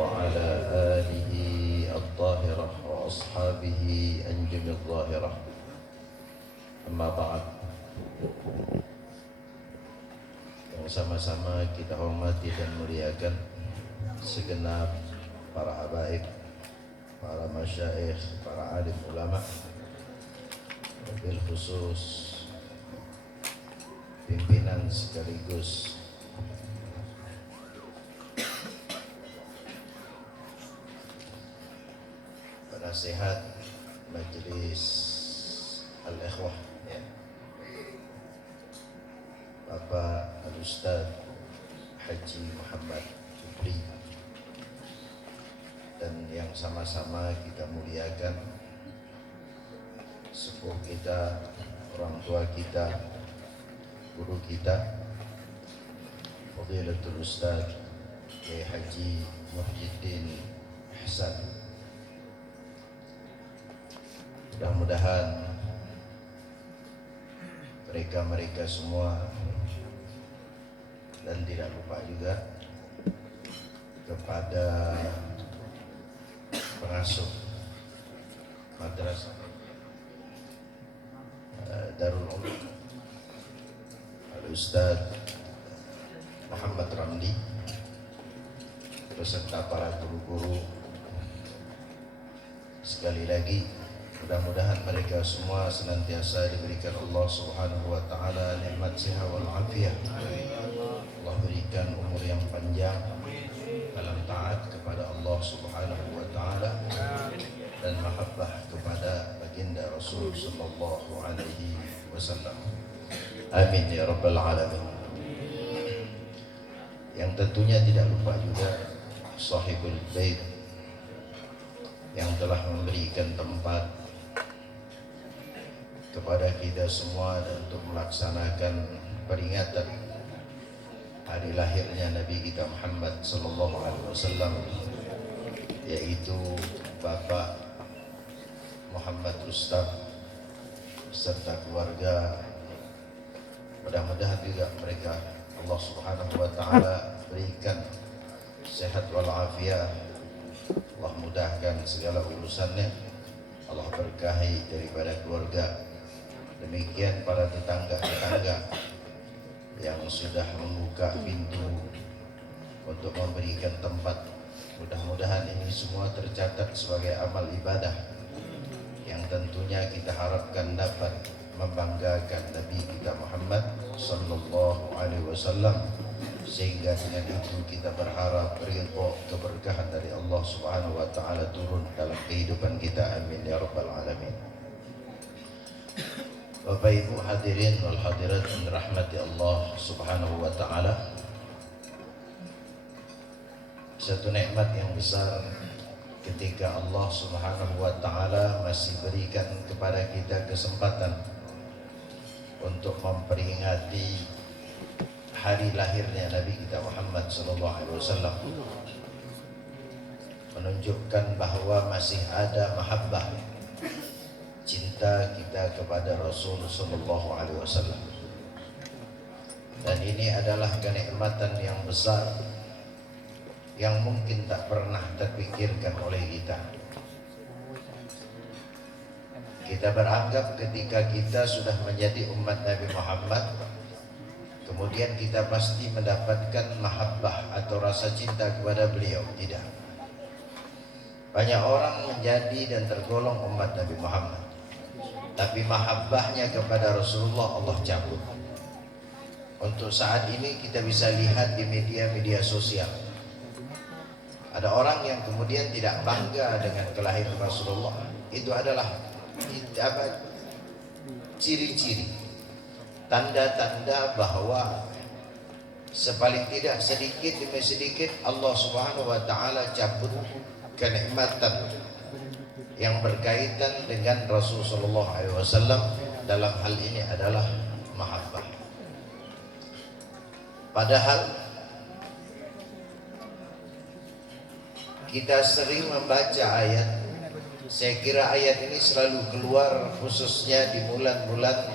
وعلى آله الطاهرة وأصحابه أنجم الظاهرة. أما بعد, yang sama-sama kita hormati dan muliakan segenap para habaib, para masyayikh, para alim ulama, bil khusus pimpinan sekaligus penasihat Majelis Al-Ikhwah, ya, Bapak Al-Ustaz Haji Muhammad Jubri, dan yang sama-sama kita muliakan sepuh kita, orang tua kita, guru kita, Fadilatul Ustaz Kiai Haji Muhyiddin Ihsan. Mudah-mudahan mereka semua, dan tidak lupa juga kepada pengasuh madrasah Darul Ulum Al-Ustaz Muhammad Ramli, beserta para guru-guru. Sekali lagi, mudah-mudahan mereka semua senantiasa diberikan Allah Subhanahu wa taala nikmat sehat wal afiyah. Allah berikan umur yang panjang dalam taat kepada Allah Subhanahu wa taala dan mahabbah kepada baginda Rasul sallallahu alaihi wasallam. Amin ya rabbal alamin. Yang tentunya tidak lupa juga sahibul bait yang telah memberikan tempat kepada kita semua untuk melaksanakan peringatan hari lahirnya Nabi kita Muhammad sallallahu alaihi wasallam, yaitu Bapak Muhammad Ustaz serta keluarga. Mudah-mudahan juga mereka Allah Subhanahu wa taala berikan sehat wal afiyah. Allah mudahkan segala urusannya. Allah berkahi daripada keluarga. Demikian para tetangga-tetangga yang sudah membuka pintu untuk memberikan tempat. Mudah-mudahan ini semua tercatat sebagai amal ibadah yang tentunya kita harapkan dapat membanggakan Nabi kita Muhammad sallallahu alaihi wasallam, sehingga dengan itu kita berharap ridha keberkahan dari Allah Subhanahu wa taala turun dalam kehidupan kita. Amin ya rabbal alamin. Bapak Ibu hadirin wal hadirat yang dirahmati Allah Subhanahu wa taala, satu nikmat yang besar ketika Allah Subhanahu wa taala masih berikan kepada kita kesempatan untuk memperingati hari lahirnya Nabi kita Muhammad sallallahu alaihi wasallam, menunjukkan bahwa masih ada mahabbah, cinta kita kepada Rasul sallallahu alaihi wasallam. Dan ini adalah kenikmatan yang besar yang mungkin tak pernah terpikirkan oleh kita. Kita beranggap ketika kita sudah menjadi umat Nabi Muhammad, kemudian kita pasti mendapatkan mahabbah atau rasa cinta kepada beliau. Tidak. Banyak orang menjadi dan tergolong umat Nabi Muhammad, tapi mahabbahnya kepada Rasulullah Allah cabut. Untuk saat ini kita bisa lihat di media-media sosial, ada orang yang kemudian tidak bangga dengan kelahiran Rasulullah. Itu adalah ciri-ciri, tanda-tanda bahwa sepaling tidak sedikit demi sedikit Allah Subhanahu wa taala cabut kenikmatan yang berkaitan dengan Rasul sallallahu alaihi wasallam. Dalam hal ini adalah mahabbah. Padahal kita sering membaca ayat, saya kira ayat ini selalu keluar khususnya di bulan-bulan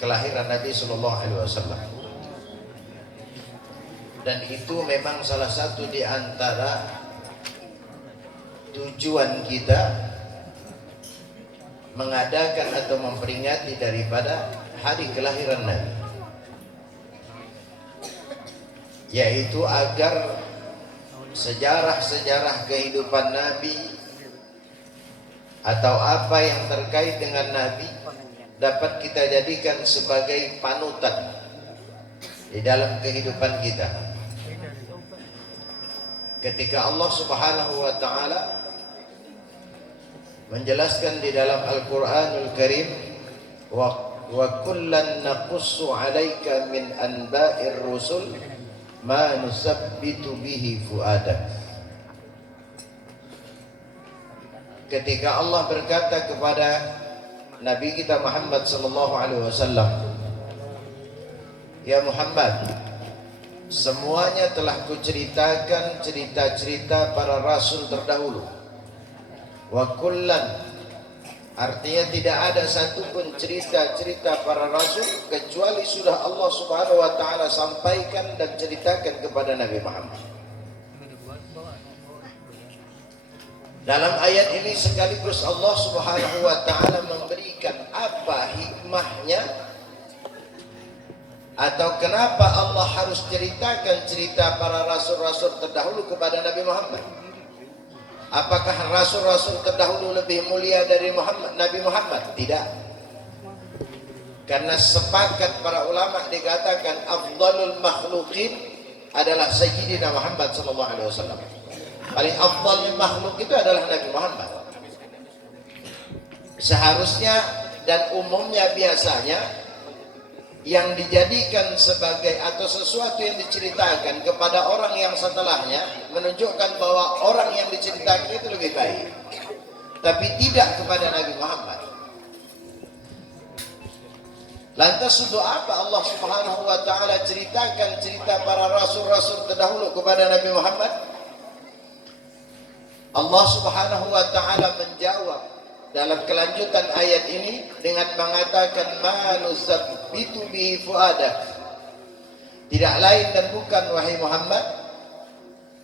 kelahiran Nabi sallallahu alaihi wasallam. Dan itu memang salah satu di antara tujuan kita mengadakan atau memperingati daripada hari kelahiran Nabi, yaitu agar sejarah-sejarah kehidupan Nabi atau apa yang terkait dengan Nabi dapat kita jadikan sebagai panutan di dalam kehidupan kita. Ketika Allah Subhanahu wa taala menjelaskan di dalam Al-Qur'anul Karim, wa kullan naqussu 'alaika min anba'ir rusul ma nusabbitu bihi fuadak. Ketika Allah berkata kepada Nabi kita Muhammad sallallahu alaihi wasallam, ya Muhammad, semuanya telah kuceritakan cerita-cerita para rasul terdahulu. Wa kullan, artinya tidak ada satupun cerita-cerita para rasul kecuali sudah Allah Subhanahu wa taala sampaikan dan ceritakan kepada Nabi Muhammad. Dalam ayat ini sekaligus Allah Subhanahu wa taala memberikan apa hikmahnya atau kenapa Allah harus ceritakan cerita para rasul-rasul terdahulu kepada Nabi Muhammad. Apakah rasul-rasul terdahulu lebih mulia dari Nabi Muhammad? Tidak. Karena sepakat para ulama dikatakan afdalul makhluqin adalah Sayyidina Muhammad sallallahu alaihi wasallam. Paling afdalul makhluk itu adalah Nabi Muhammad. Seharusnya dan umumnya biasanya yang dijadikan sebagai atau sesuatu yang diceritakan kepada orang yang setelahnya menunjukkan bahwa orang yang diceritakan itu lebih baik, tapi tidak kepada Nabi Muhammad. Lantas untuk apa Allah Subhanahu wa taala ceritakan cerita para rasul-rasul terdahulu kepada Nabi Muhammad? Allah Subhanahu wa taala menjawab dalam kelanjutan ayat ini dengan mengatakan ma nusabbitu bihi fuadak. Tidak lain dan bukan wahai Muhammad,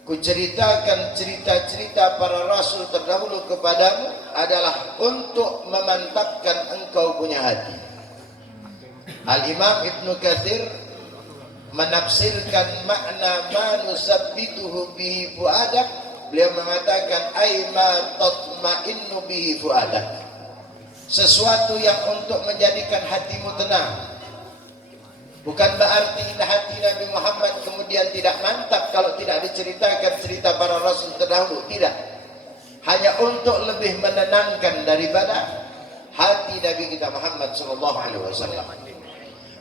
kuceritakan cerita-cerita para rasul terdahulu kepadamu adalah untuk memantapkan engkau punya hati. Al-Imam Ibnu Katsir menafsirkan makna ma nusabbituhu bihi fuadak. Beliau mengatakan aima tatma'innu bihi fuadak, sesuatu yang untuk menjadikan hatimu tenang. Bukan berarti hati Nabi Muhammad kemudian tidak mantap kalau tidak diceritakan cerita para rasul terdahulu, tidak. Hanya untuk lebih menenangkan daripada hati Nabi kita Muhammad sallallahu alaihi wasallam.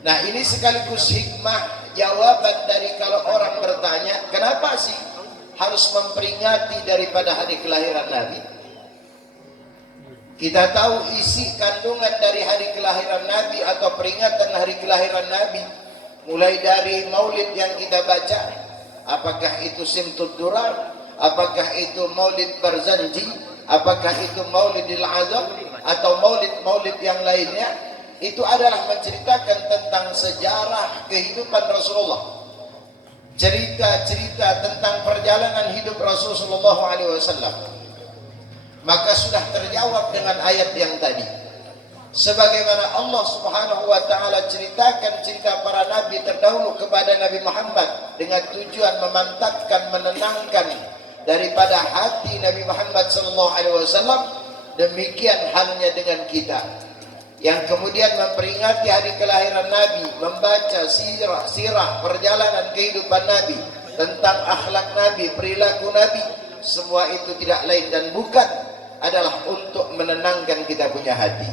Nah, ini sekaligus hikmah jawaban dari kalau orang bertanya, kenapa sih harus memperingati daripada hari kelahiran Nabi? Kita tahu isi kandungan dari hari kelahiran Nabi atau peringatan hari kelahiran Nabi, mulai dari maulid yang kita baca, apakah itu Simtud Durar, apakah itu Maulid Barzanji, apakah itu Maulidil Azam atau maulid-maulid yang lainnya, itu adalah menceritakan tentang sejarah kehidupan Rasulullah. Cerita-cerita tentang perjalanan hidup Rasulullah SAW. Maka sudah terjawab dengan ayat yang tadi. Sebagaimana Allah Subhanahu wa taala ceritakan cerita para nabi terdahulu kepada Nabi Muhammad dengan tujuan memantapkan, menenangkan daripada hati Nabi Muhammad SAW, demikian halnya dengan kita yang kemudian memperingati hari kelahiran Nabi, membaca sirah perjalanan kehidupan Nabi, tentang akhlak Nabi, perilaku Nabi, semua itu tidak lain dan bukan adalah untuk menenangkan kita punya hati.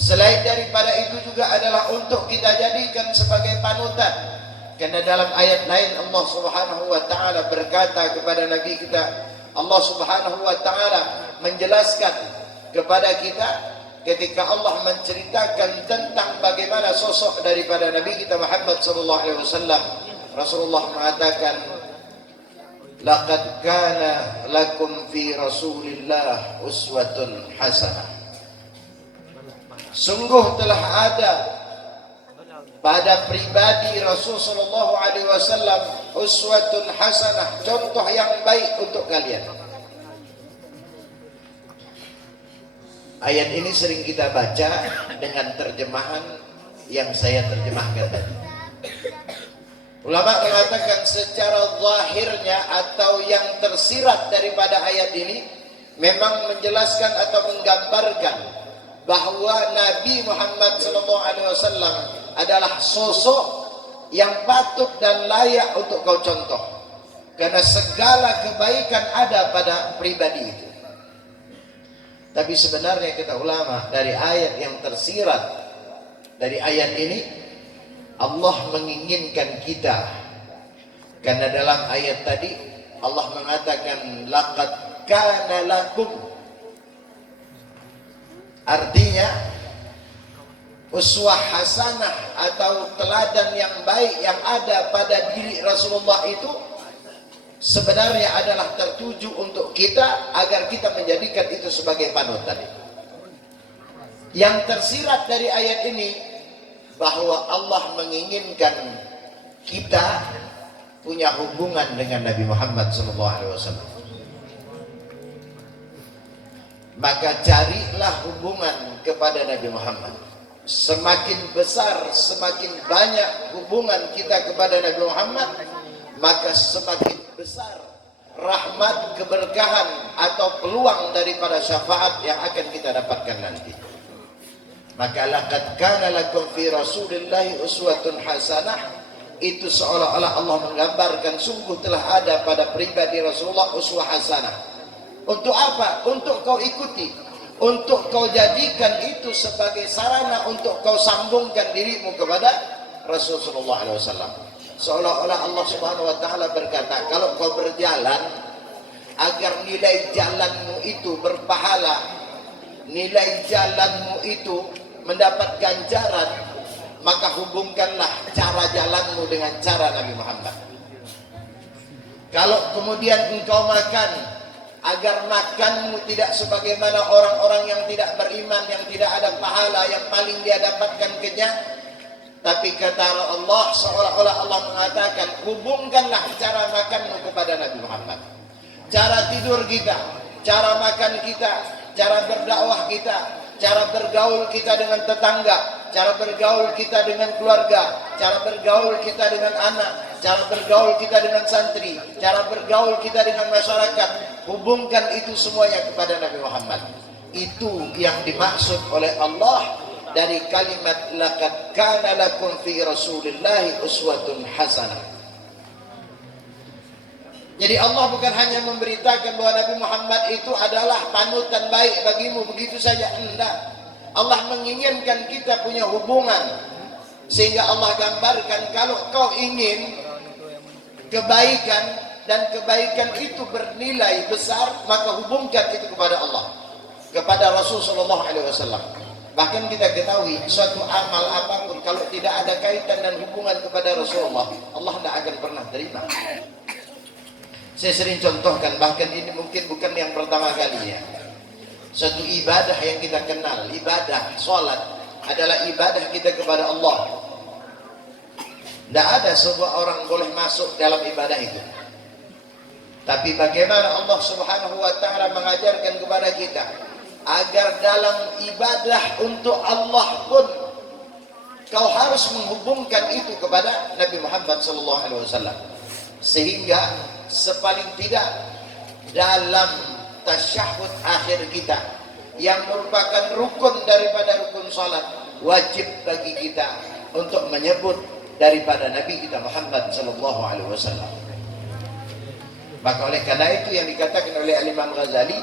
Selain daripada itu juga adalah untuk kita jadikan sebagai panutan. Karena dalam ayat lain Allah Subhanahu wa taala berkata kepada Nabi kita, Allah Subhanahu wa taala menjelaskan kepada kita ketika Allah menceritakan tentang bagaimana sosok daripada Nabi kita Muhammad sallallahu alaihi wasallam. Rasulullah mengatakan, laqad kana lakum fi Rasulillah uswatun hasanah. Sungguh telah ada pada pribadi Rasul sallallahu alaihi wasallam uswatun hasanah, contoh yang baik untuk kalian. Ayat ini sering kita baca dengan terjemahan yang saya terjemahkan tadi. Ulama mengatakan secara zahirnya atau yang tersirat daripada ayat ini memang menjelaskan atau menggambarkan bahwa Nabi Muhammad SAW adalah sosok yang patut dan layak untuk kau contoh, karena segala kebaikan ada pada pribadi itu. Tapi sebenarnya kata ulama, dari ayat yang tersirat dari ayat ini, Allah menginginkan kita, karena dalam ayat tadi Allah mengatakan laqad kana lakum, artinya uswah hasanah atau teladan yang baik yang ada pada diri Rasulullah itu sebenarnya adalah tertuju untuk kita agar kita menjadikan itu sebagai panutan. Yang tersirat dari ayat ini bahwa Allah menginginkan kita punya hubungan dengan Nabi Muhammad SAW. Maka carilah hubungan kepada Nabi Muhammad. Semakin besar, semakin banyak hubungan kita kepada Nabi Muhammad, maka semakin besar rahmat, keberkahan atau peluang daripada syafaat yang akan kita dapatkan nanti. Maka laqad kana lakum fi Rasulillahi uswatun hasanah, itu seolah-olah Allah menggambarkan sungguh telah ada pada pribadi Rasulullah uswah hasanah. Untuk apa? Untuk kau ikuti, untuk kau jadikan itu sebagai sarana untuk kau sambungkan dirimu kepada Rasulullah SAW. Seolah-olah Allah Subhanahu wa taala berkata, kalau kau berjalan agar nilai jalanmu itu berpahala, nilai jalanmu itu mendapat ganjaran, maka hubungkanlah cara jalanmu dengan cara Nabi Muhammad. Kalau kemudian engkau makan, agar makanmu tidak sebagaimana orang-orang yang tidak beriman, yang tidak ada pahala, yang paling dia dapatkan kenyang, tapi kata Allah, seolah-olah Allah mengatakan, hubungkanlah cara makanmu kepada Nabi Muhammad. Cara tidur kita, cara makan kita, cara berdakwah kita, cara bergaul kita dengan tetangga, cara bergaul kita dengan keluarga, cara bergaul kita dengan anak, cara bergaul kita dengan santri, cara bergaul kita dengan masyarakat. Hubungkan itu semuanya kepada Nabi Muhammad. Itu yang dimaksud oleh Allah dari kalimat laqad kana lakum fi Rasulillahi uswatun hasanah. Jadi Allah bukan hanya memberitakan bahwa Nabi Muhammad itu adalah panutan baik bagimu begitu saja, enggak. Allah menginginkan kita punya hubungan, sehingga Allah gambarkan kalau kau ingin kebaikan dan kebaikan itu bernilai besar, maka hubungkan itu kepada Allah, kepada Rasulullah SAW. Bahkan kita ketahui suatu amal apapun kalau tidak ada kaitan dan hubungan kepada Rasulullah, Allah tidak akan pernah terima. Saya sering contohkan, bahkan ini mungkin bukan yang pertama kalinya. Suatu ibadah yang kita kenal, ibadah salat adalah ibadah kita kepada Allah. Tidak ada sebuah orang boleh masuk dalam ibadah itu. Tapi bagaimana Allah Subhanahu wa taala mengajarkan kepada kita agar dalam ibadah untuk Allah pun kau harus menghubungkan itu kepada Nabi Muhammad SAW. Sehingga sepaling tidak dalam tasyahud akhir kita yang merupakan rukun daripada rukun salat, wajib bagi kita untuk menyebut daripada Nabi kita Muhammad SAW. Maka oleh karena itu yang dikatakan oleh Imam Ghazali,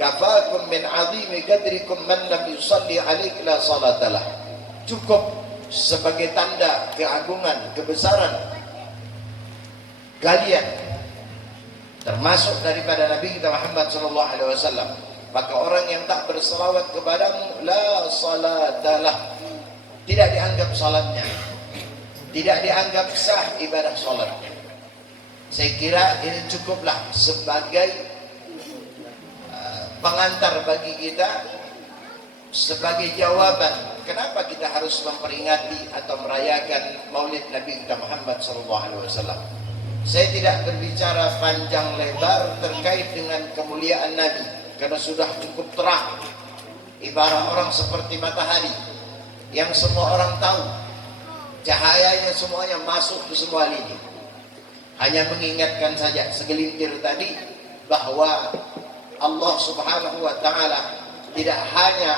kafakum min azimi qadrikum man lam yusalli alaika la salatalah. Cukup sebagai tanda keagungan, kebesaran kalian termasuk daripada Nabi kita Muhammad SAW. Maka orang yang tak berselawat kepadamu, la salatalah, tidak dianggap salatnya, tidak dianggap sah ibadah salatnya. Saya kira ini cukuplah sebagai pengantar bagi kita, sebagai jawaban kenapa kita harus memperingati atau merayakan Maulid Nabi kita Muhammad SAW. Saya tidak berbicara panjang lebar terkait dengan kemuliaan Nabi, karena sudah cukup terang Ibarat orang seperti matahari yang semua orang tahu cahayanya semuanya masuk ke semua lini. Hanya mengingatkan saja segelintir tadi bahwa Allah Subhanahu wa taala tidak hanya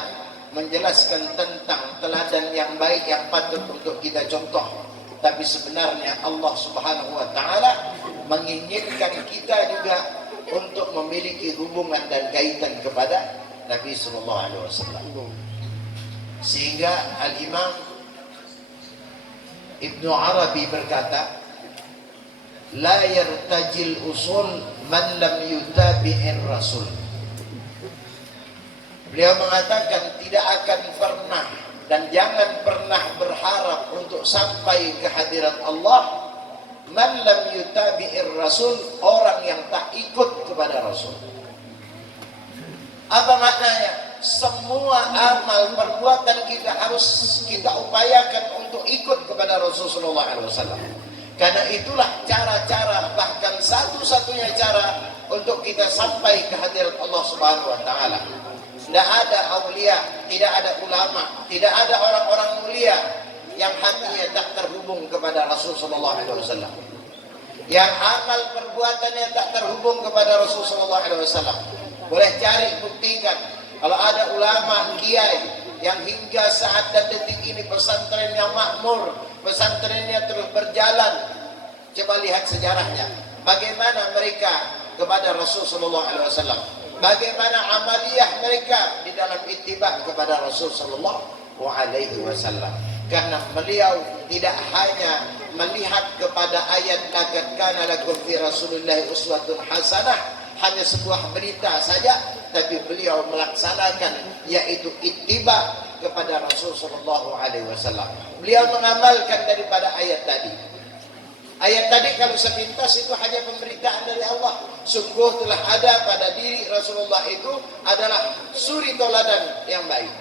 menjelaskan tentang teladan yang baik yang patut untuk kita contoh, tapi sebenarnya Allah Subhanahu wa taala menginginkan kita juga untuk memiliki hubungan dan kaitan kepada Nabi sallallahu alaihi wasallam. Sehingga Al-Imam Ibnu Arabi berkata, la yartajil usul man lam yutabi'ir rasul. Beliau mengatakan tidak akan pernah dan jangan pernah berharap untuk sampai ke hadirat Allah man lam yutabi'ir rasul, orang yang tak ikut kepada Rasul. Apa maknanya? Semua amal perbuatan kita harus kita upayakan untuk ikut kepada Rasulullah SAW. Karena itulah cara-cara, bahkan satu-satunya cara untuk kita sampai ke hadirat Allah Subhanahu wa taala. Tidak ada aulia, tidak ada ulama, tidak ada orang-orang mulia yang hatinya tak terhubung kepada Rasulullah SAW. Yang amal perbuatannya tak terhubung kepada Rasulullah SAW. Boleh cari, buktikan. Kalau ada ulama, kiai yang hingga saat dan detik ini pesantrennya makmur, pesantrennya terus berjalan, coba lihat sejarahnya. Bagaimana mereka kepada Rasulullah SAW, bagaimana amaliyah mereka di dalam ittiba kepada Rasulullah SAW. Karena beliau tidak hanya melihat kepada ayat laqad kana lakum fi Rasulillahi uswatun hasanah, hanya sebuah berita saja, tapi beliau melaksanakan, yaitu ittiba kepada Rasul sallallahu alaihi wasallam. Beliau mengamalkan daripada ayat tadi. Ayat tadi kalau sepintas itu hanya pemberitaan dari Allah. Sungguh telah ada pada diri Rasulullah itu adalah suri toladan yang baik.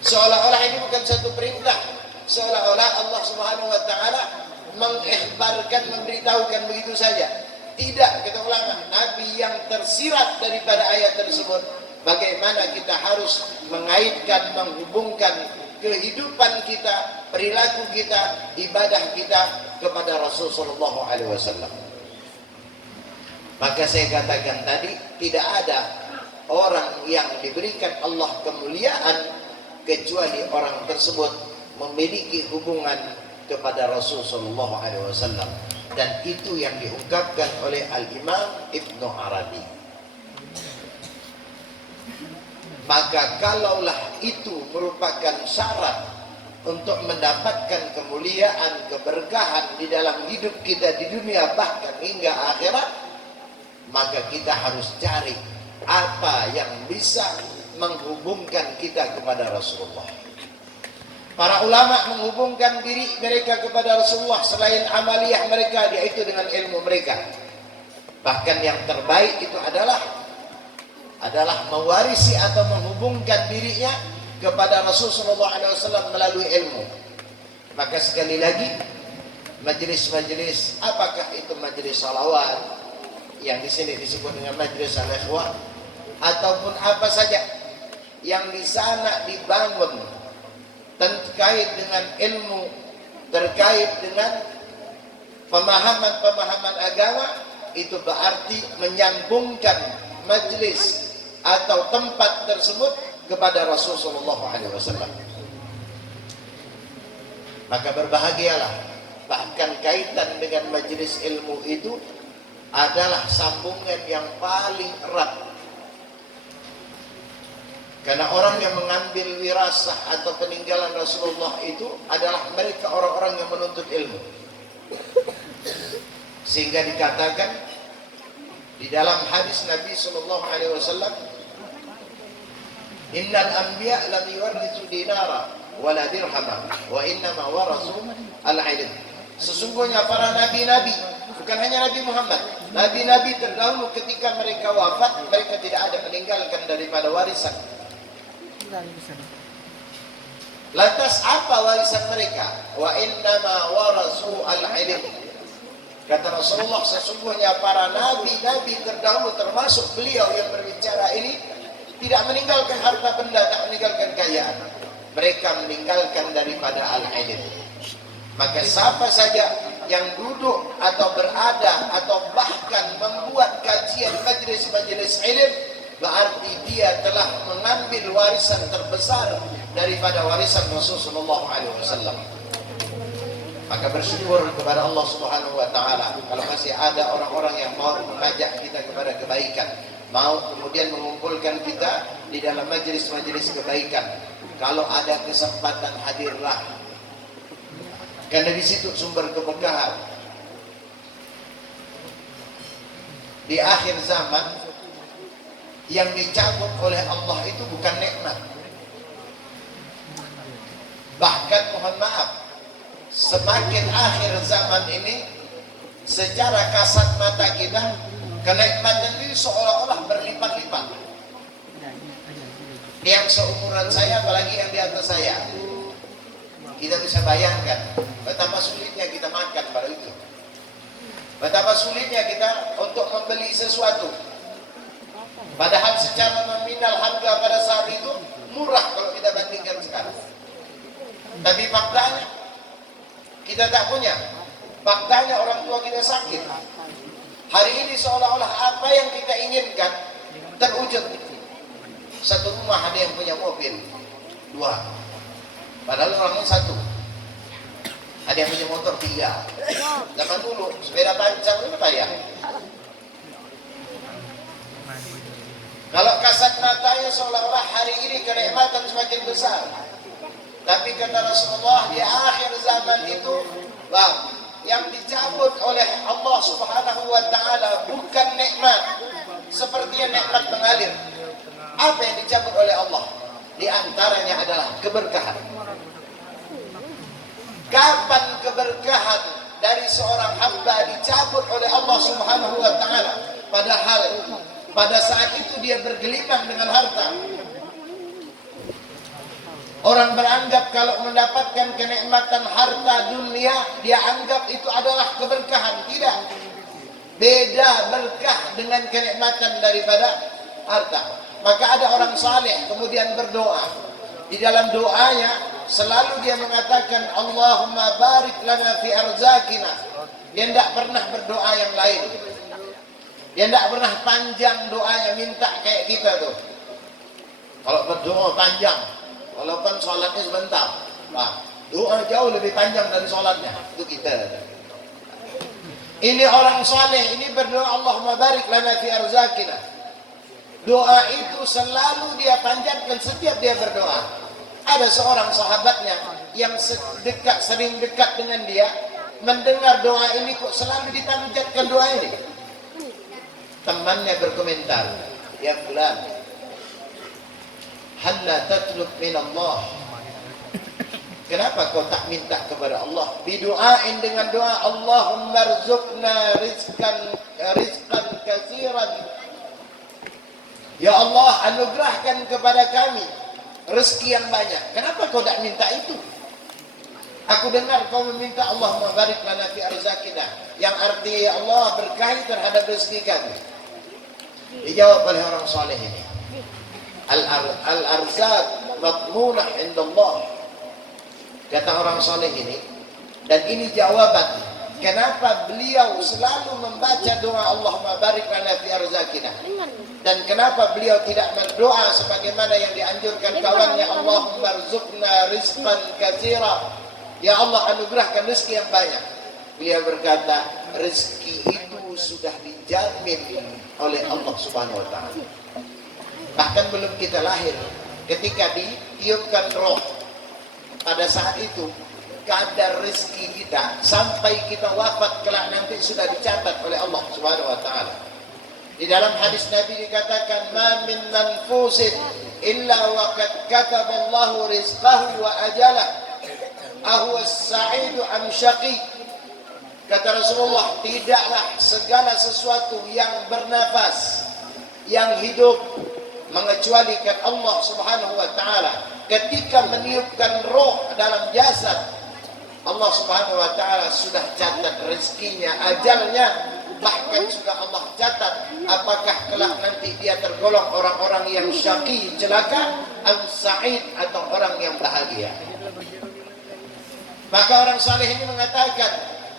Seolah-olah ini bukan satu perintah, seolah-olah Allah Subhanahu wa taala mengikhbarkan, memberitahukan begitu saja. Tidak, kata ulama, Nabi yang tersirat daripada ayat tersebut, bagaimana kita harus mengaitkan, menghubungkan kehidupan kita, perilaku kita, ibadah kita kepada Rasul sallallahu alaihi wasallam. Maka saya katakan tadi, tidak ada orang yang diberikan Allah kemuliaan kecuali orang tersebut memiliki hubungan kepada Rasul sallallahu alaihi wasallam. Dan itu yang diungkapkan oleh Al-Imam Ibnu Arabi. Maka kalaulah itu merupakan syarat untuk mendapatkan kemuliaan, keberkahan di dalam hidup kita di dunia bahkan hingga akhirat, maka kita harus cari apa yang bisa menghubungkan kita kepada Rasulullah. Para ulama menghubungkan diri mereka kepada Rasulullah selain amaliyah mereka, yaitu dengan ilmu mereka. Bahkan yang terbaik itu adalah mewarisi atau menghubungkan dirinya kepada Rasulullah SAW melalui ilmu. Maka sekali lagi, majelis-majelis, apakah itu majelis salawat yang di sini disebut dengan majelis al-ikhwah, ataupun apa saja yang di sana dibangun terkait dengan ilmu, terkait dengan pemahaman-pemahaman agama, itu berarti menyambungkan majlis atau tempat tersebut kepada Rasulullah SAW. Maka berbahagialah, bahkan kaitan dengan majlis ilmu itu adalah sambungan yang paling erat. Karena orang yang mengambil wirasah atau peninggalan Rasulullah itu adalah mereka orang-orang yang menuntut ilmu. Sehingga dikatakan di dalam hadis Nabi sallallahu alaihi wasallam, innal anbiya lam yuwarrithu dinara wala dirhama wa innama warathu al-ilm. Sesungguhnya para nabi-nabi, bukan hanya Nabi Muhammad, nabi-nabi terdahulu ketika mereka wafat, mereka tidak ada meninggalkan daripada warisan. Lantas apa warisan mereka? Wa innama warathu al-ilm. Kata Rasulullah, sesungguhnya para nabi-nabi terdahulu termasuk beliau yang berbicara ini tidak meninggalkan harta benda, tak meninggalkan kekayaan. Mereka meninggalkan daripada al-ilm. Maka siapa saja yang duduk atau berada atau bahkan membuat kajian majlis-majlis ilmu, berarti dia telah mengambil warisan terbesar daripada warisan Rasulullah SAW. Maka bersyukur kepada Allah Subhanahu wa taala kalau masih ada orang-orang yang mau mengajak kita kepada kebaikan, mau kemudian mengumpulkan kita di dalam majelis-majelis kebaikan. Kalau ada kesempatan, hadirlah. Karena di situ sumber keberkahan. Di akhir zaman yang dicabut oleh Allah itu bukan nikmat. Bahkan mohon maaf, semakin akhir zaman ini, secara kasat mata kita, kenikmatan itu seolah-olah berlipat-lipat. Yang seumuran saya, apalagi yang di atas saya, kita bisa bayangkan betapa sulitnya kita makan pada itu, betapa sulitnya kita untuk membeli sesuatu. Padahal secara nominal harga pada saat itu murah kalau kita bandingkan sekarang. Tapi faktanya kita tak punya. Faktanya orang tua kita sakit. Hari ini seolah-olah apa yang kita inginkan terwujud. Satu rumah ada yang punya mobil, 2. Padahal orangnya 1. Ada yang punya motor 3. Zaman dulu sepeda pancang itu payah. Kalau kasat matanya seolah-olah hari ini kenikmatan semakin besar. Tapi kata Rasulullah di akhir zaman itu, yang dicabut oleh Allah Subhanahu wa taala bukan nikmat seperti nikmat mengalir. Apa yang dicabut oleh Allah? Di antaranya adalah keberkahan. Kapan keberkahan dari seorang hamba dicabut oleh Allah Subhanahu wa taala? Padahal pada saat itu dia bergelimang dengan harta. Orang beranggap kalau mendapatkan kenikmatan harta dunia, dia anggap itu adalah keberkahan. Tidak. Beda berkah dengan kenikmatan daripada harta. Maka ada orang saleh kemudian berdoa. Di dalam doanya selalu dia mengatakan Allahumma barik lana fi arzakina. Dia tidak pernah berdoa yang lain. Dia tidak pernah panjang doanya minta kayak kita tuh. Kalau berdoa panjang, walaupun sholatnya sebentar, doa jauh lebih panjang dari sholatnya. Itu kita. Ini orang saleh, ini berdoa Allahumma barik lana fi arzakina. Doa itu selalu dia panjatkan setiap dia berdoa. Ada seorang sahabatnya yang sering dekat dengan dia, mendengar doa ini kok selalu dipanjatkan doa ini. Temannya berkomentar, ya fulan, halla tatlub min Allah. Kenapa kau tak minta kepada Allah? Bidu'ain, dengan doa Allahumma rzuqna rizqan katsiran. Ya Allah, anugerahkan kepada kami rezeki yang banyak. Kenapa kau tak minta itu? Aku dengar kau meminta Allahumma barik lana fi arzakina, yang arti Allah berkahi terhadap rezeki kami. Dijawab oleh orang saleh ini, al-arzak matmunah indallah. Kata orang saleh ini, dan ini jawaban kenapa beliau selalu membaca doa Allahumma barik lana fi arzakina, dan kenapa beliau tidak berdoa sebagaimana yang dianjurkan kawannya, Allahumma rzuqna rizqan katsira, ya Allah anugerahkan rezeki yang banyak. Beliau berkata, rezeki itu sudah dijamin oleh Allah Subhanahu wa taala. Bahkan belum kita lahir, ketika ditiupkan roh, pada saat itu kadar rezeki kita sampai kita wafat kelak nanti sudah dicatat oleh Allah Subhanahu wa taala. Di dalam hadis Nabi dikatakan, ma min manfusin illa wa qad kataballahu rizqahu wa ajalah, ahwa as-sa'idu am syaqi. Kata Rasulullah, tidaklah segala sesuatu yang bernafas, yang hidup, mengecualikan Allah Subhanahu wa taala ketika meniupkan roh dalam jasad. Allah Subhanahu wa taala sudah catat rezekinya, ajalnya, bahkan sudah Allah catat apakah kelak nanti dia tergolong orang-orang yang syaqi, celaka, am sa'id, atau orang yang bahagia. Maka orang saleh ini mengatakan,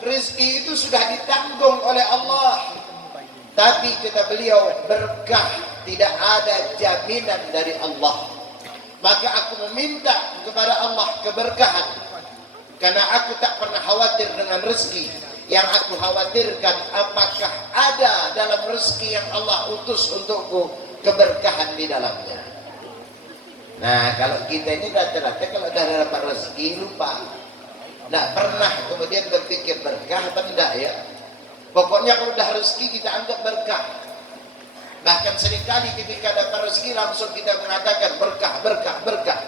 rezeki itu sudah ditanggung oleh Allah, tapi kata beliau, berkah tidak ada jaminan dari Allah. Maka aku meminta kepada Allah keberkahan, karena aku tak pernah khawatir dengan rezeki. Yang aku khawatirkan, apakah ada dalam rezeki yang Allah utus untukku keberkahan di dalamnya. Nah, kalau kita ini rata-rata kalau dah dapat rezeki lupa, tidak pernah kemudian berpikir berkah benda ya. Pokoknya kalau dah rezeki kita anggap berkah. Bahkan seringkali ketika dapat rezeki langsung kita mengatakan berkah, berkah, berkah.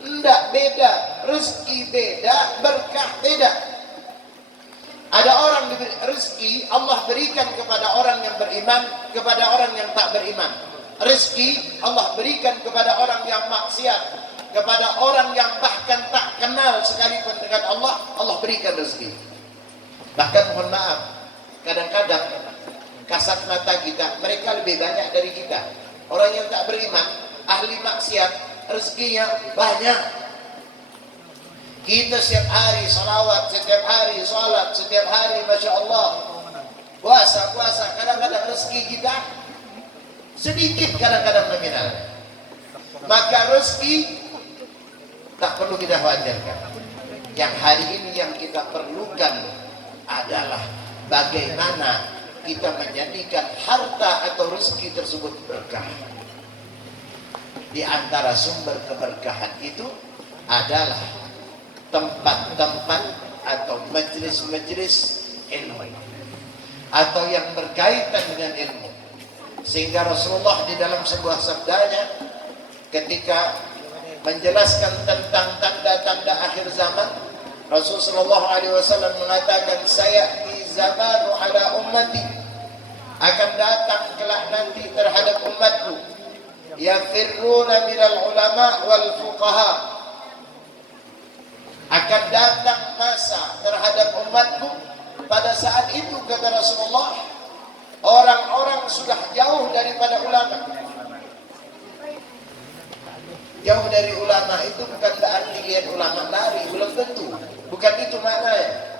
Tidak, beda. Rezeki beda, berkah beda. Ada orang diberi rezeki, Allah berikan kepada orang yang beriman, kepada orang yang tak beriman. Rezeki Allah berikan kepada orang yang maksiat, kepada orang yang bahkan tak kenal sekalipun dengan Allah, Allah berikan rezeki. Bahkan mohon maaf, kadang-kadang kasat mata kita, mereka lebih banyak dari kita. Orang yang tak beriman, ahli maksiat, rezekinya banyak. Kita setiap hari salawat, setiap hari salat, setiap hari Masya Allah puasa, kadang-kadang rezeki kita sedikit, kadang-kadang nominal. Maka rezeki tak perlu kita khawatirkan. Yang hari ini yang kita perlukan adalah bagaimana kita menjadikan harta atau rezeki tersebut berkah. Di antara sumber keberkahan itu adalah tempat-tempat atau majelis-majelis ilmu atau yang berkaitan dengan ilmu. Sehingga Rasulullah di dalam sebuah sabdanya ketika menjelaskan tentang tanda-tanda akhir zaman, Rasulullah SAW mengatakan, saya di zamanu ala ummati, akan datang kelak nanti terhadap umatku, yafirruna minal ulama wal fuqaha, akan datang masa terhadap umatku pada saat itu kata Rasulullah, orang-orang sudah jauh daripada ulama. Jauh dari ulama itu bukan berarti lihat ulama lari, belum tentu. Bukan itu maknanya.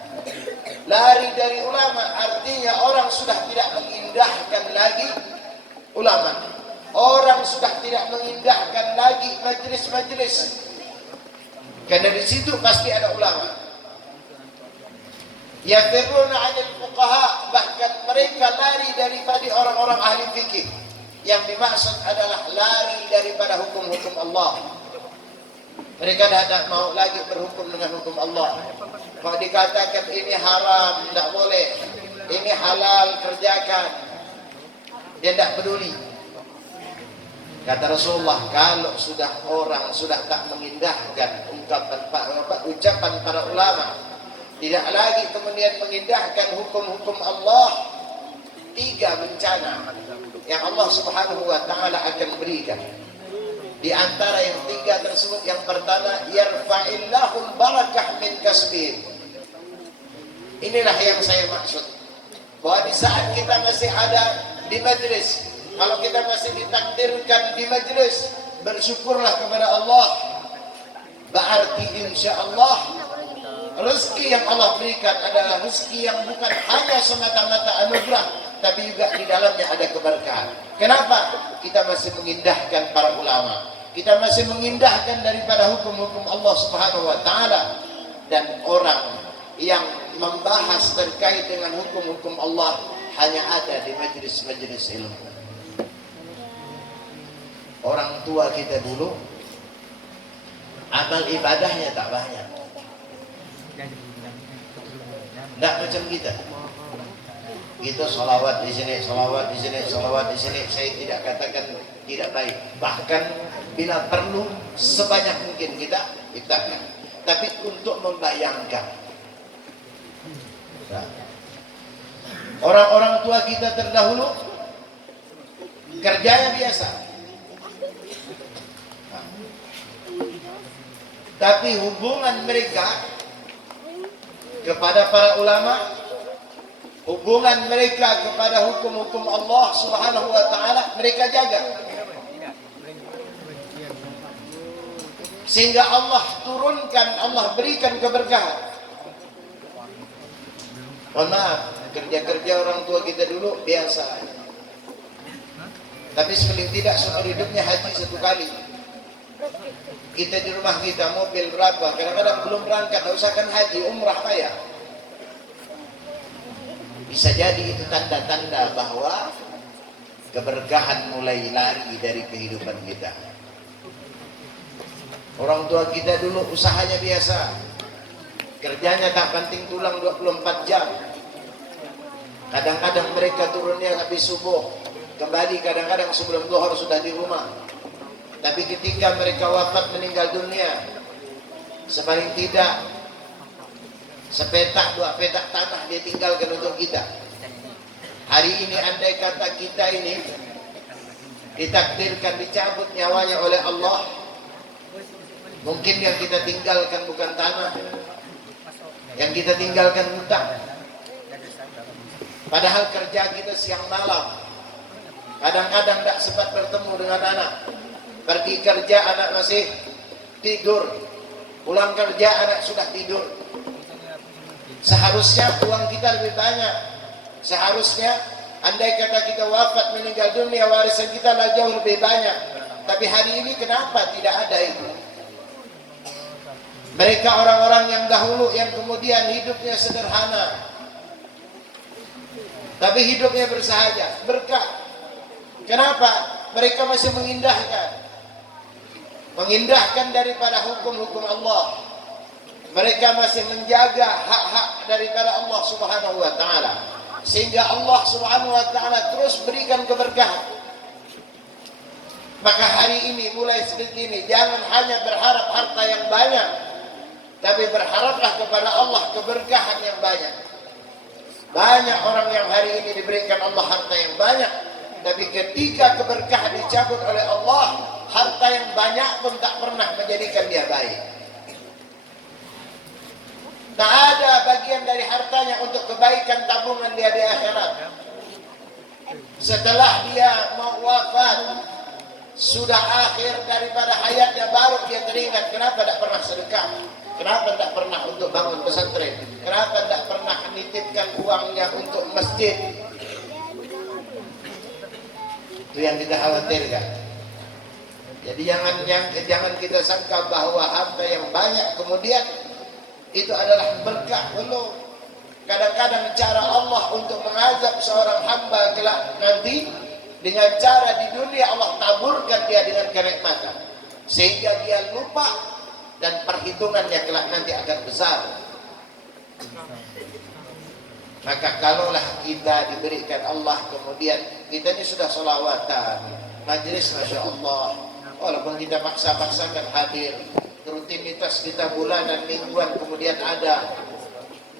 Lari dari ulama artinya orang sudah tidak mengindahkan lagi ulama. Orang sudah tidak mengindahkan lagi majelis-majelis. Karena di situ pasti ada ulama. Yafirruna 'anil fuqaha, bahkan mereka lari daripada orang-orang ahli fikih. Yang dimaksud adalah lari daripada hukum-hukum Allah. Mereka tidak mau lagi berhukum dengan hukum Allah. Kalau dikatakan ini haram, tidak boleh. Ini halal, kerjakan. Dia tidak peduli. Kata Rasulullah, kalau sudah orang sudah tak mengindahkan ucapan para ulama, tidak lagi kemudian mengindahkan hukum-hukum Allah, 3 bencana yang Allah Subhanahu wa taala akan berikan. Di antara yang 3 tersebut, yang pertama, yarfa'illahul barakah min kasbih. Inilah yang saya maksud, bahwa di saat kita masih ada di majlis, kalau kita masih ditakdirkan di majlis, bersyukurlah kepada Allah. Berarti insya Allah rezeki yang Allah berikan adalah rezeki yang bukan hanya semata-mata anugerah, tapi juga di dalamnya ada keberkahan. Kenapa? Kita masih mengindahkan para ulama, kita masih mengindahkan daripada hukum-hukum Allah Subhanahu wa taala, dan orang yang membahas terkait dengan hukum-hukum Allah hanya ada di majelis-majelis ilmu. Orang tua kita dulu amal ibadahnya tak banyak, tidak macam kita. Kita salawat di sini, salawat di sini, salawat di sini. Saya tidak katakan tidak baik. Bahkan bila perlu sebanyak mungkin kita iftahkan. Tapi untuk membayangkan, orang-orang tua kita terdahulu kerjanya biasa, tapi hubungan mereka kepada para ulama hubungan mereka kepada hukum-hukum Allah Subhanahu wa taala mereka jaga. Sehingga Allah turunkan, Allah berikan keberkahan. Mohon maaf, kerja-kerja orang tua kita dulu biasa. Tapi sekali tidak seumur hidupnya haji 1 kali. Kita di rumah kita mobil berapa, kadang-kadang belum berangkat, usahakan haji, umrah bayar. Bisa jadi itu tanda-tanda bahwa keberkahan mulai lari dari kehidupan kita. Orang tua kita dulu usahanya biasa, kerjanya tak banting tulang 24 jam. Kadang-kadang mereka turunnya habis subuh, kembali kadang-kadang sebelum zuhur sudah di rumah. Tapi ketika mereka wafat meninggal dunia, sepaling tidak sepetak 2 petak tanah dia tinggalkan untuk kita. Hari ini andai kata kita ini ditakdirkan dicabut nyawanya oleh Allah, mungkin yang kita tinggalkan bukan tanah, yang kita tinggalkan hutang. Padahal kerja kita siang malam, kadang-kadang tidak sempat bertemu dengan anak. Pergi kerja anak masih tidur, pulang kerja anak sudah tidur. Seharusnya uang kita lebih banyak. Seharusnya andai kata kita wafat meninggal dunia, warisan kita lah jauh lebih banyak. Tapi hari ini kenapa tidak ada itu? Mereka orang-orang yang dahulu yang kemudian hidupnya sederhana, tapi hidupnya bersahaja, berkah. Kenapa? Mereka masih mengindahkan daripada hukum-hukum Allah. Mereka masih menjaga hak-hak daripada Allah Subhanahu wa taala. Sehingga Allah Subhanahu wa taala terus berikan keberkahan. Maka hari ini mulai sedikit ini jangan hanya berharap harta yang banyak, tapi berharaplah kepada Allah keberkahan yang banyak. Banyak orang yang hari ini diberikan Allah harta yang banyak, tapi ketika keberkahan dicabut oleh Allah, harta yang banyak pun tak pernah menjadikan dia baik. Tak ada bagian dari hartanya untuk kebaikan tabungan dia di akhirat. Setelah dia mau wafat, sudah akhir daripada hayatnya, baru dia teringat kenapa tidak pernah sedekah. Kenapa tidak pernah untuk bangun pesantren? Kenapa tidak pernah menitipkan uangnya untuk masjid? Itu yang kita khawatirkan. Jadi jangan kita sangka bahwa harta yang banyak kemudian itu adalah berkah. Belum. Kadang-kadang cara Allah untuk mengazab seorang hamba kelak nanti dengan cara di dunia Allah taburkan dia dengan kenikmatan sehingga dia lupa, dan perhitungannya kelak nanti akan besar. Maka kalaulah kita diberikan Allah kemudian kita ini sudah sholawatan, majlis Masya Allah, walaupun kita paksa-paksakan hadir, rutinitas kita bulanan mingguan kemudian ada,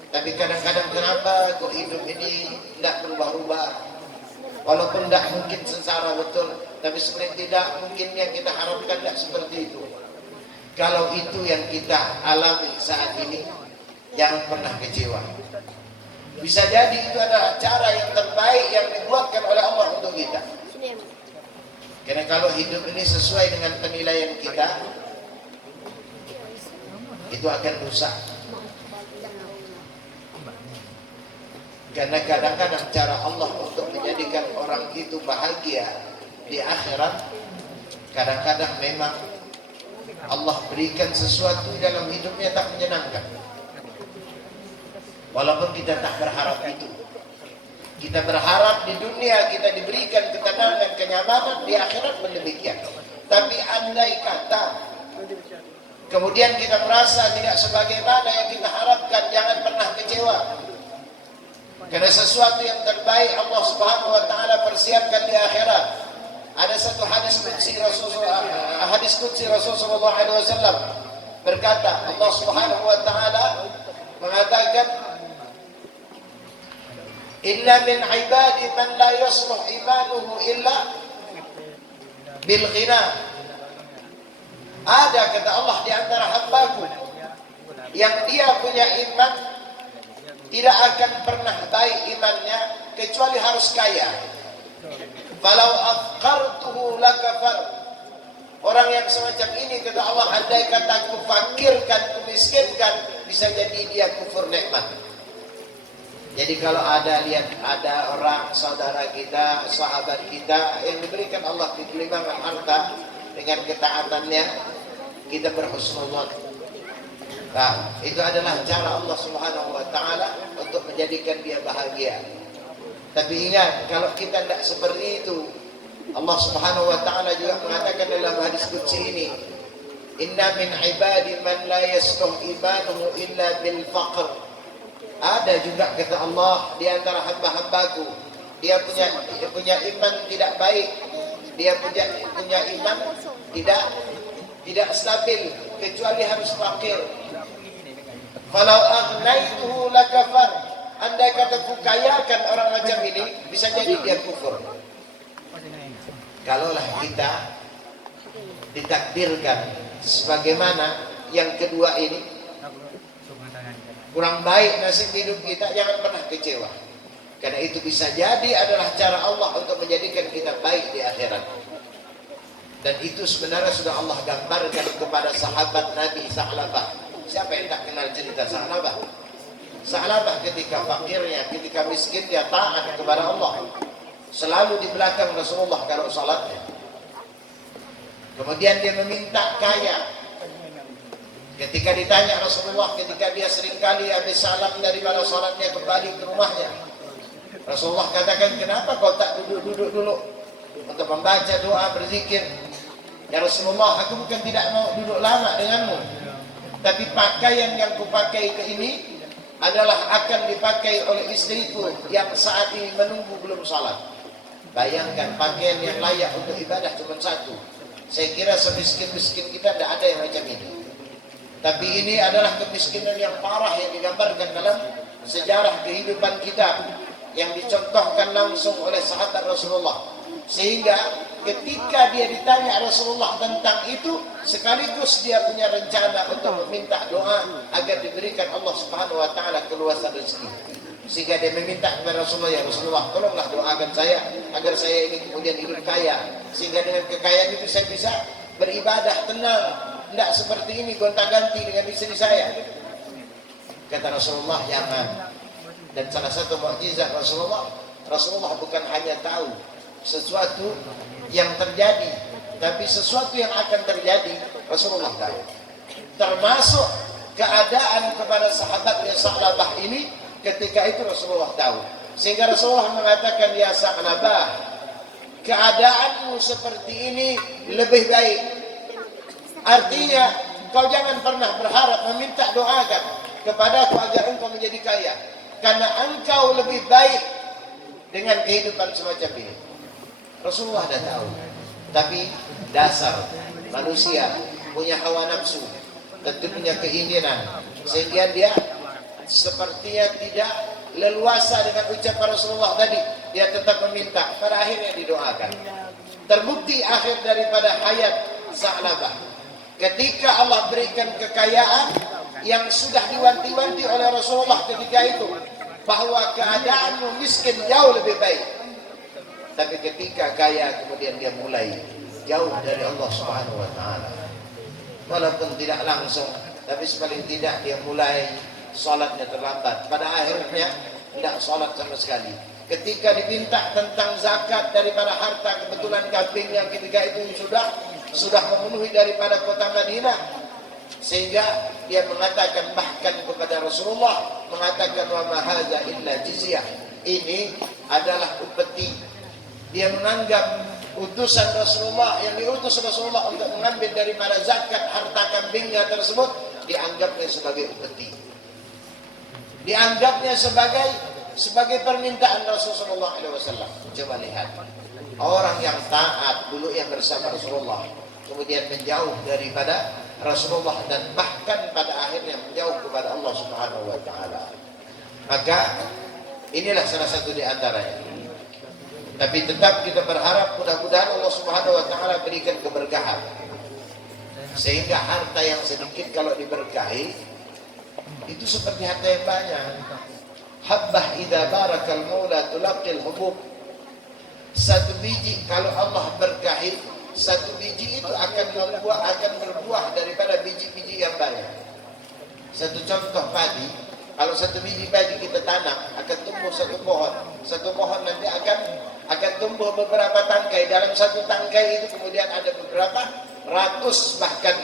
tapi kadang-kadang kenapa kok hidup ini tidak berubah-ubah? Walaupun tidak mungkin sengsara betul, tapi sebenarnya tidak mungkin yang kita harapkan tidak seperti itu. Kalau itu yang kita alami saat ini, jangan pernah kecewa. Bisa jadi itu adalah cara yang terbaik yang dibuatkan oleh Allah untuk kita. Karena kalau hidup ini sesuai dengan penilaian kita, itu akan rusak. Karena kadang-kadang cara Allah untuk menjadikan orang itu bahagia di akhirat, kadang-kadang memang Allah berikan sesuatu dalam hidupnya tak menyenangkan. Walaupun kita tak berharap itu. Kita berharap di dunia kita diberikan ketenangan, kenyamanan, di akhirat pun demikian. Tapi andai kata kemudian kita merasa tidak sebagaimana yang kita harapkan, jangan pernah kecewa. Karena sesuatu yang terbaik Allah Subhanahu wa taala persiapkan di akhirat. Ada satu hadis qudsi Rasulullah sallallahu alaihi wasallam berkata, Allah Subhanahu wa taala mengatakan, inna min ibadi man la yasluh imanuhu illa bil ghina. Ada, kata Allah, di antara hambaku yang dia punya iman tidak akan pernah baik imannya kecuali harus kaya. Falau afqartuhu lakafar. Orang yang semacam ini kata Allah, andai kata ku fakirkan, ku miskinkan, bisa jadi dia kufur nikmat. Jadi kalau ada orang saudara kita, sahabat kita yang diberikan Allah kekelimangan harta dengan ketaatannya, kita berhusnuzon. Nah, itu adalah cara Allah Subhanahu wa taala untuk menjadikan dia bahagia. Tapi ingat, kalau kita tidak seperti itu, Allah Subhanahu wa taala juga mengatakan dalam hadis qudsi ini, "Inna min ibadi man la yasluh imanuhu illa bil faqr." Ada juga kata Allah di antara hamba-hambaku, dia punya iman tidak baik, dia punya iman tidak stabil kecuali harus fakir. Falau agnaituhu lakafar. Andai kata ku kayakan orang macam ini, bisa jadi dia kufur. Kalaulah kita ditakdirkan sebagaimana yang kedua ini, kurang baik nasib hidup kita, jangan pernah kecewa. Karena itu bisa jadi adalah cara Allah untuk menjadikan kita baik di akhirat. Dan itu sebenarnya sudah Allah gambarkan kepada sahabat Nabi Sa'labah. Siapa yang tak kenal cerita Sa'labah? Sa'labah ketika fakirnya, ketika miskin, dia taat kepada Allah. Selalu di belakang Rasulullah kalau salatnya. Kemudian dia meminta kaya. Ketika ditanya Rasulullah, ketika dia seringkali habis salam daripada salatnya kembali ke rumahnya, Rasulullah katakan, kenapa kau tak duduk-duduk dulu untuk membaca doa, berzikir? Ya Rasulullah, aku bukan tidak mau duduk lama denganmu, tapi pakaian yang kupakai ke ini adalah akan dipakai oleh istriku yang saat ini menunggu belum salat. Bayangkan, pakaian yang layak untuk ibadah cuma satu. Saya kira semiskin-miskin kita tidak ada yang macam ini. Tapi ini adalah kemiskinan yang parah yang digambarkan dalam sejarah kehidupan kita, yang dicontohkan langsung oleh sahabat Rasulullah. Sehingga ketika dia ditanya Rasulullah tentang itu, sekaligus dia punya rencana untuk meminta doa agar diberikan Allah Subhanahu wa taala keluasan rezeki. Sehingga dia meminta kepada Rasulullah, ya Rasulullah, tolonglah doakan saya agar saya ini kemudian hidup kaya, sehingga dengan kekayaan itu saya bisa beribadah tenang, tidak seperti ini gonta-ganti dengan istri saya. Kata Rasulullah, jangan. Dan salah satu mukjizat Rasulullah bukan hanya tahu sesuatu yang terjadi, tapi sesuatu yang akan terjadi Rasulullah tahu. Termasuk keadaan kepada sahabatnya Sa'labah ini. Ketika itu Rasulullah tahu. Sehingga Rasulullah mengatakan, ya Sa'labah, keadaanmu seperti ini lebih baik. Artinya, kau jangan pernah berharap meminta doakan kepadaku agar engkau menjadi kaya. Karena engkau lebih baik dengan kehidupan semacam ini. Rasulullah dah tahu. Tapi dasar manusia punya hawa nafsu, tentu punya keinginan. Sehingga dia sepertinya tidak leluasa dengan ucapan Rasulullah tadi. Dia tetap meminta, pada akhirnya didoakan. Terbukti akhir daripada hayat Sa'labah, ketika Allah berikan kekayaan yang sudah diwanti-wanti oleh Rasulullah ketika itu, bahwa keadaanmu miskin jauh lebih baik. Tapi ketika kaya, kemudian dia mulai jauh dari Allah Subhanahu wa taala. Walaupun tidak langsung, tapi paling tidak dia mulai salatnya terlambat. Pada akhirnya tidak salat sama sekali. Ketika diminta tentang zakat daripada harta, kebetulan kambingnya ketika itu sudah memenuhi daripada kota Madinah, sehingga dia mengatakan bahkan kepada Rasulullah, mengatakan wa ma hadza illa jizyah, ini adalah upeti. Dia menganggap utusan Rasulullah yang diutus Rasulullah untuk mengambil daripada zakat harta kambingnya tersebut, dianggapnya sebagai upeti. Dianggapnya sebagai permintaan Rasulullah SAW. Coba lihat, orang yang taat dulu yang bersama Rasulullah, kemudian menjauh daripada Rasulullah dan bahkan pada akhirnya menjauh kepada Allah Subhanahu wa taala. Maka inilah salah satu di antaranya. Tapi tetap kita berharap mudah-mudahan Allah Subhanahu wa taala berikan keberkahan. Sehingga harta yang sedikit kalau diberkahi itu seperti harta yang banyak. habbah idza barakal maula tulaqil hubub. Satu biji kalau Allah berkahi, satu biji itu akan berbuah daripada biji-biji yang banyak. Satu contoh padi, kalau satu biji padi kita tanam akan tumbuh satu pohon. Satu pohon nanti akan tumbuh beberapa tangkai. Dalam satu tangkai itu kemudian ada beberapa ratus, bahkan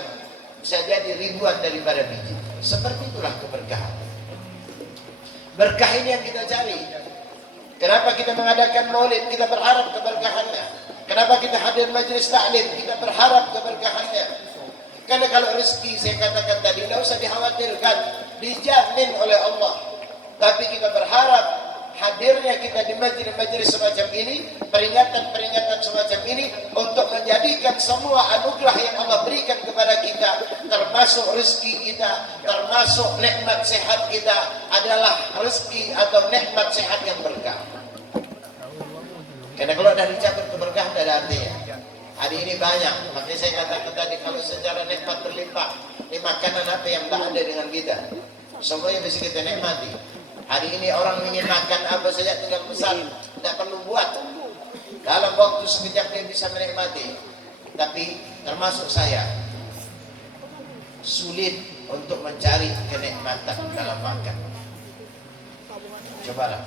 bisa jadi ribuan daripada biji. Seperti itulah keberkahan. Berkah ini yang kita cari. Kenapa kita mengadakan maulid? Kita berharap keberkahannya. Kenapa kita hadir majelis taklim? Kita berharap keberkahannya. Karena kalau rezeki, saya katakan tadi, tidak usah dikhawatirkan, dijamin oleh Allah. Tapi kita berharap hadirnya kita di majelis-majelis semacam ini, peringatan-peringatan semacam ini, untuk menjadikan semua anugerah yang Allah berikan kepada kita, termasuk rezeki kita, termasuk nikmat sehat kita, adalah rezeki atau nikmat sehat yang berkah. Karena kalau dari cabut keberkahan tidak ada artinya. Hari ini banyak, makanya saya katakan tadi, kalau secara nikmat berlimpah, ini makanan apa yang tak ada dengan kita, semuanya bisa kita nikmati. Hari ini orang ingin makan apa saja tinggal pesan, tidak perlu buat. Dalam waktu sekejap dia bisa menikmati. Tapi termasuk saya, sulit untuk mencari kenikmatan dalam makan. Cobalah,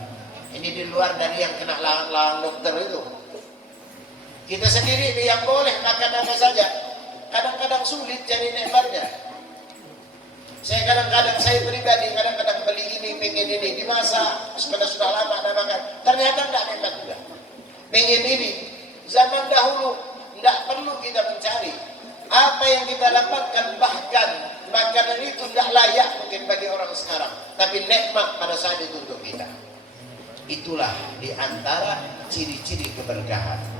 ini di luar dari yang kena larang dokter itu. Kita sendiri ini yang boleh makan apa saja, kadang-kadang sulit cari nikmatnya. Saya pribadi kadang-kadang beli ini, pengen ini, dimasak, karena sudah lama tidak makan, ternyata tidak nikmat juga. Pengen ini, zaman dahulu tidak perlu kita mencari. Apa yang kita dapatkan, bahkan makanan itu tidak layak mungkin bagi orang sekarang, tapi nikmat pada saat itu untuk kita. Itulah diantara ciri-ciri keberkahan.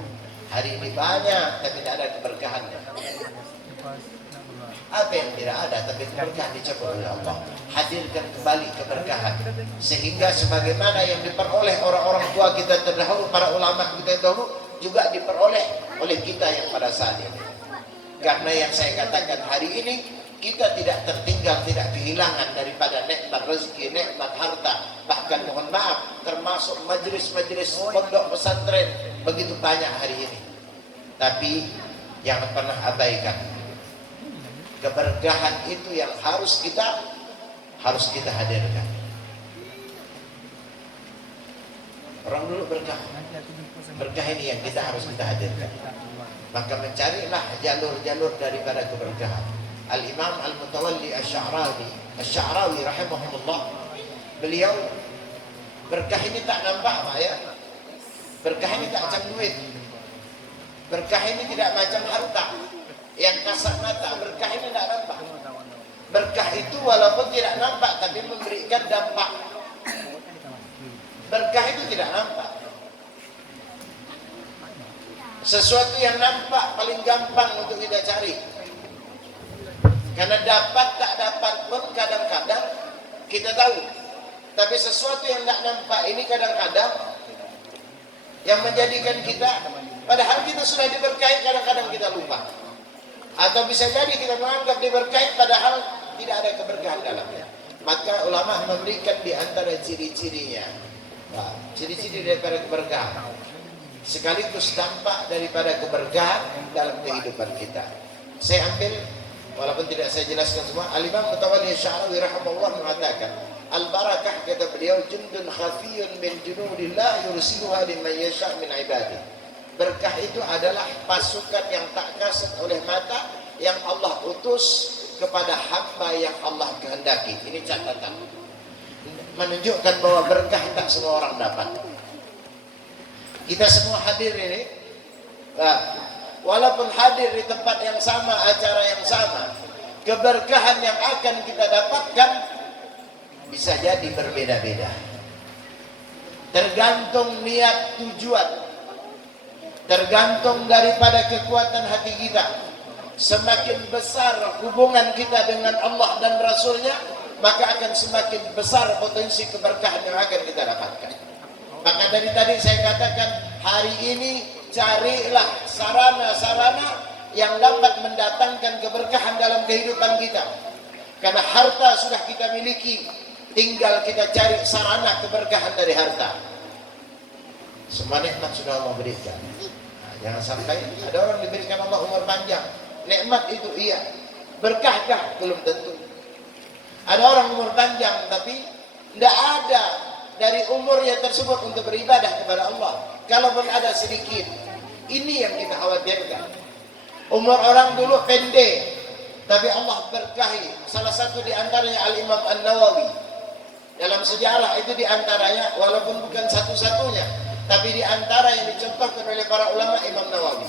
Hari ini banyak tapi tidak ada keberkahannya. Apa yang tidak ada tapi keberkahan dicapai oleh Allah. Hadirkan kembali keberkahan, sehingga sebagaimana yang diperoleh orang-orang tua kita terdahulu, para ulama kita terdahulu, juga diperoleh oleh kita yang pada saat ini. Karena yang saya katakan hari ini, kita tidak tertinggal, tidak kehilangan daripada nikmat rezeki, nikmat harta. Bahkan mohon maaf, termasuk majelis-majelis pondok pesantren begitu banyak hari ini. Tapi jangan pernah abaikan keberkahan itu yang harus kita hadirkan. Orang dulu berkah ini yang harus kita hadirkan. Maka mencarilah jalur-jalur daripada keberkahan. Al-Imam Al-Mutawalli Asy-Sya'rawi rahimahullah, beliau berkah ini tak nampak Pak ya. Berkah ini tak macam duit. Berkah ini tidak macam harta yang kasat mata. Berkah ini tidak nampak. Berkah itu walaupun tidak nampak tapi memberikan dampak. Berkah itu tidak nampak. Sesuatu yang nampak paling gampang untuk kita cari. Karena dapat tak dapat pun kadang-kadang kita tahu. Tapi sesuatu yang tidak nampak ini kadang-kadang yang menjadikan kita, padahal kita sudah diberkahi, kadang-kadang kita lupa. Atau bisa jadi kita menganggap diberkahi padahal tidak ada keberkahan dalamnya. Maka ulama memberikan di antara ciri-cirinya. Nah, ciri-ciri daripada keberkahan, sekaligus dampak daripada keberkahan dalam kehidupan kita. Saya ambil, walaupun tidak saya jelaskan semua, Al-Imam Mutawalli Asy-Sya'rawi rahimahullah mengatakan, al-barakah, kata beliau, jundun khafiyun min junudillah yursiluha liman yasha' min ibadih. Berkah itu adalah pasukan yang tak kasat oleh mata, yang Allah utus kepada hamba yang Allah kehendaki. Ini catatan menunjukkan bahwa berkah tak semua orang dapat. Kita semua hadir ini, walaupun hadir di tempat yang sama, acara yang sama, keberkahan yang akan kita dapatkan bisa jadi berbeda-beda. Tergantung niat tujuan, tergantung daripada kekuatan hati kita. Semakin besar hubungan kita dengan Allah dan Rasulnya, maka akan semakin besar potensi keberkahan yang akan kita dapatkan. Maka dari tadi saya katakan, hari ini carilah sarana-sarana yang dapat mendatangkan keberkahan dalam kehidupan kita. Karena harta sudah kita miliki, tinggal kita cari sarana keberkahan dari harta. Semua nikmat sudah Allah berikan. Nah, jangan sampai ada orang diberikan Allah umur panjang. Nikmat itu iya, berkahkah? Belum tentu. Ada orang umur panjang tapi tidak ada dari umurnya tersebut untuk beribadah kepada Allah. Kalaupun ada sedikit, ini yang kita khawatirkan. Umur orang dulu pendek, tapi Allah berkahi. Salah satu di antaranya Al-Imam An-Nawawi. Dalam sejarah itu di antaranya, walaupun bukan satu-satunya, tapi di antara yang dicontohkan oleh para ulama, Imam Nawawi.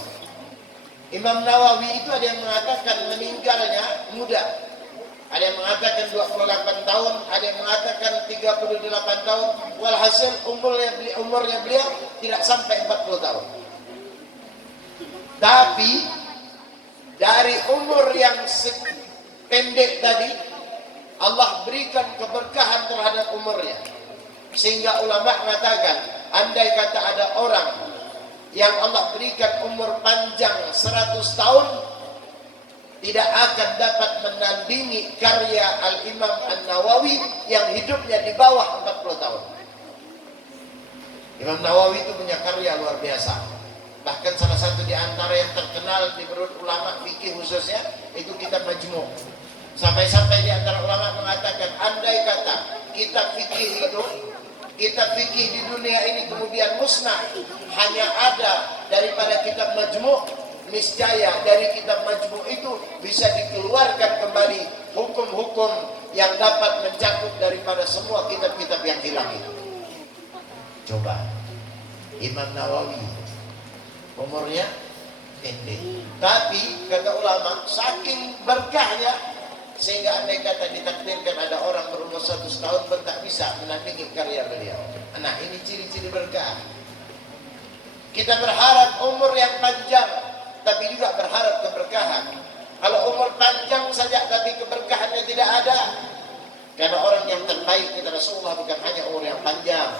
Imam Nawawi itu ada yang mengatakan meninggalnya muda. Ada yang mengatakan 28 tahun, ada yang mengatakan 38 tahun. Walhasil umurnya beliau tidak sampai 40 tahun. Tapi dari umur yang pendek tadi, Allah berikan keberkahan terhadap umurnya. Sehingga ulama mengatakan, andai kata ada orang yang Allah berikan umur panjang 100 tahun, tidak akan dapat menandingi karya Al-Imam An-Nawawi yang hidupnya di bawah 40 tahun. Imam Nawawi itu punya karya luar biasa. Bahkan salah satu di antara yang terkenal di menurut ulama fikih khususnya itu kitab Majmu'. Sampai-sampai di antara ulama mengatakan, andai kata kitab fikih itu, kitab fikih di dunia ini kemudian musnah, hanya ada daripada kitab Majmu', niscaya dari kitab Majmu' itu bisa dikeluarkan kembali hukum-hukum yang dapat mencakup daripada semua kitab-kitab yang hilang itu. Coba, Imam Nawawi umurnya pendek, tapi kata ulama saking berkahnya sehingga andai kata ditakdirkan ada orang berumur 100 tahun pun tak bisa menandingi karya beliau. Nah, ini ciri-ciri berkah. Kita berharap umur yang panjang, tapi juga berharap keberkahan. Kalau umur panjang saja tapi keberkahannya tidak ada, karena orang yang terbaik kata Rasulullah bukan hanya umur yang panjang,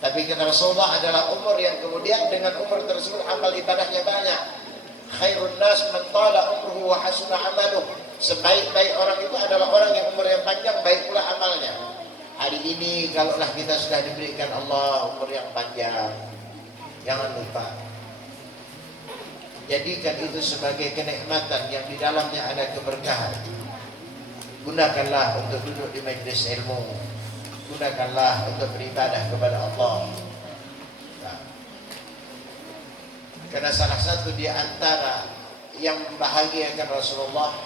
tapi kata Rasulullah adalah umur yang kemudian dengan umur tersebut amal ibadahnya banyak. Khairun nas man tala umruhu wa hasuna amaluh. Sebaik-baik orang itu adalah orang yang umur yang panjang, baik pula amalnya. Hari ini kalaulah kita sudah diberikan Allah umur yang panjang, jangan lupa jadikan itu sebagai kenikmatan yang di dalamnya ada keberkahan. Gunakanlah untuk duduk di majlis ilmu, gunakanlah untuk beribadah kepada Allah. Nah, karena salah satu di antara yang membahagiakan Rasulullah,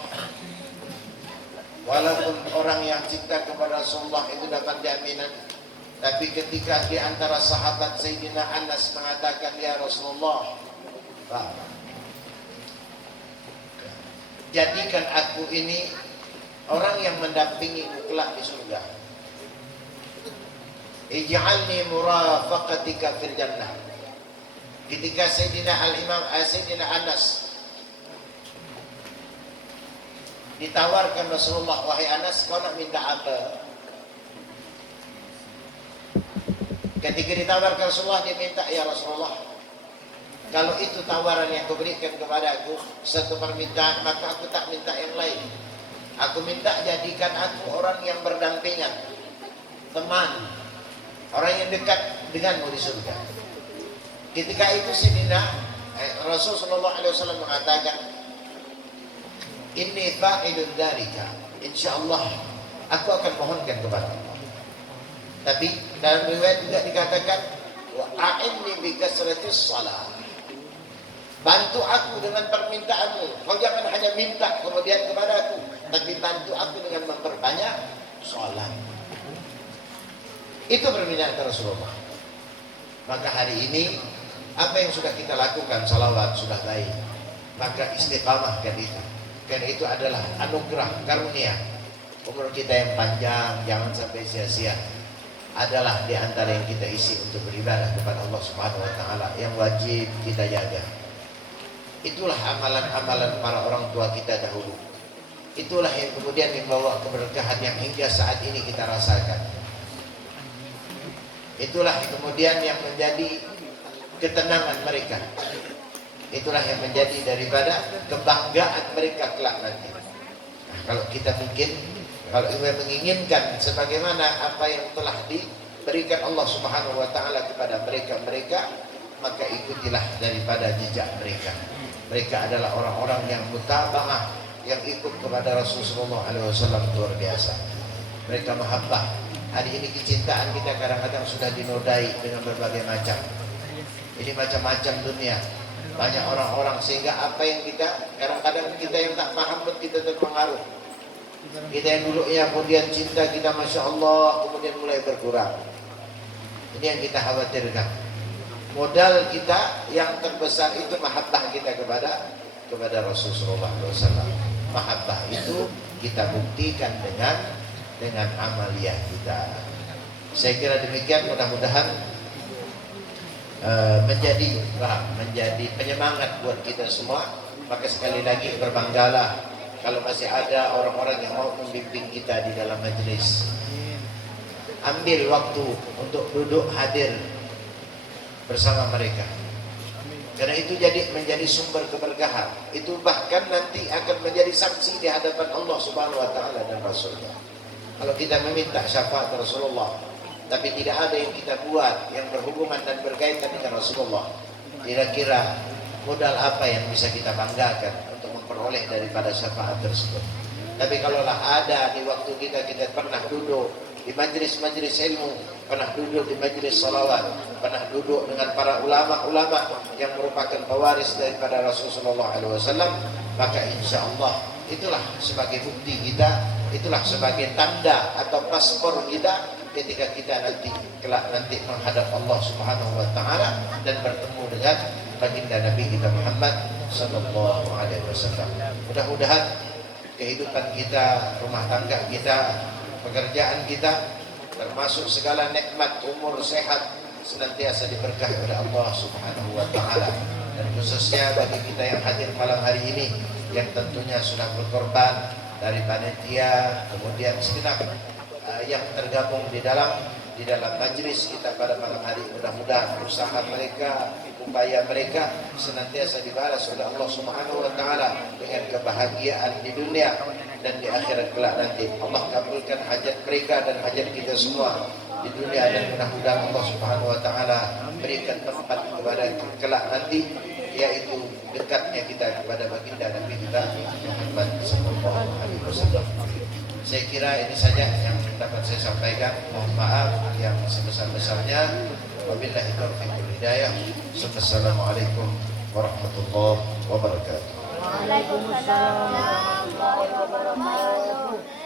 walaupun orang yang cinta kepada Rasulullah itu dapat jaminan, tapi ketika di antara sahabat Sayyidina Anas mengatakan, ya Rasulullah, jadikan aku ini orang yang mendampingi kelak di surga. Ij'alni murafaqatika fil jannah. Ketika Sayyidina Anas ditawarkan Rasulullah, wahai Anas, kau nak minta apa? Ketika ditawarkan Rasulullah, dia minta, ya Rasulullah, kalau itu tawaran yang kau berikan kepada aku, satu permintaan, maka aku tak minta yang lain. Aku minta jadikan aku orang yang berdampingan, teman, orang yang dekat denganmu di surga. Ketika itu Rasulullah SAW mengatakan, inni fa'ilun dzalika, insyaallah aku akan mohonkan kepada Allah. Tapi dalam riwayat juga dikatakan, wa a'inni bi kasratis shalah, bantu aku dengan permintaanmu. Kau jangan hanya minta kemudian kepada aku, tapi bantu aku dengan memperbanyak salat. Itu permintaan Rasulullah. Maka hari ini apa yang sudah kita lakukan, salawat sudah baik, maka istiqamahkan itu. Karena itu adalah anugerah karunia. Umur kita yang panjang, jangan sampai sia-sia. Adalah di antara yang kita isi untuk beribadah kepada Allah Subhanahu wa taala yang wajib kita jaga. Itulah amalan-amalan para orang tua kita dahulu. Itulah yang kemudian membawa keberkahan yang hingga saat ini kita rasakan. Itulah kemudian yang menjadi ketenangan mereka. Itulah yang menjadi daripada kebanggaan mereka kelak nanti. Nah, kalau kita mungkin Kalau kita menginginkan sebagaimana apa yang telah diberikan Allah Subhanahu wa taala kepada mereka, maka ikutilah daripada jejak mereka. Mereka adalah orang-orang yang mutaba'ah, yang ikut kepada Rasulullah SAW luar biasa. Mereka mahabbah. Hari ini kecintaan kita kadang-kadang sudah dinodai dengan berbagai macam. Ini macam-macam dunia. Banyak orang-orang sehingga apa yang kita kadang-kadang kita yang tak paham pun kita terpengaruh. Kita yang dulunya kemudian cinta kita Masya Allah kemudian mulai berkurang. Ini yang kita khawatirkan. Modal kita yang terbesar itu mahabbah kita kepada Rasulullah SAW. Mahabbah itu kita buktikan dengan amaliyah kita. Saya kira demikian, mudah-mudahan menjadi penyemangat buat kita semua. Maka sekali lagi berbanggalah kalau masih ada orang-orang yang mau membimbing kita di dalam majelis. Ambil waktu untuk duduk hadir bersama mereka, karena itu menjadi sumber keberkahan. Itu bahkan nanti akan menjadi saksi di hadapan Allah Subhanahu wa taala dan Rasulnya. Kalau kita meminta syafaat Rasulullah tapi tidak ada yang kita buat yang berhubungan dan berkaitan dengan Rasulullah, kira-kira modal apa yang bisa kita banggakan untuk memperoleh daripada syafaat tersebut? Tapi kalaulah ada di waktu kita pernah duduk di majelis-majelis ilmu, pernah duduk di majelis salawat, pernah duduk dengan para ulama-ulama yang merupakan pewaris daripada Rasulullah SAW, maka insya Allah itulah sebagai bukti kita, itulah sebagai tanda atau paspor kita ketika kita nanti menghadap Allah Subhanahu wa taala dan bertemu dengan baginda Nabi kita Muhammad sallallahu alaihi wasallam. Mudah-mudahan kehidupan kita, rumah tangga kita, pekerjaan kita, termasuk segala nikmat umur sehat senantiasa diberkahi oleh Allah Subhanahu wa taala. Dan khususnya bagi kita yang hadir malam hari ini yang tentunya sudah berkorban dari panitia, kemudian segenap yang tergabung di dalam majelis kita pada malam hari, mudah-mudahan usaha mereka, upaya mereka senantiasa dibalas oleh Allah Subhanahu wa taala dengan kebahagiaan di dunia dan di akhirat kelak nanti. Allah kabulkan hajat mereka dan hajat kita semua di dunia, dan mudah-mudahan Allah Subhanahu wa taala berikan tempat kepada kelak nanti, yaitu dekatnya kita kepada baginda Nabi kita Muhammad sallallahu alaihi wasallam. Saya kira ini saja yang dapat saya sampaikan. Mohon maaf yang sebesar-besarnya. Wabillahi taufiq wal hidayah. Assalamualaikum warahmatullahi wabarakatuh. Waalaikumsalam warahmatullahi wabarakatuh.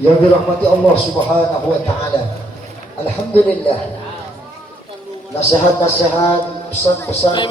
yang dirahmati Allah Subhanahu wa taala. Alhamdulillah. Nasihat-nasihat, pesan-pesan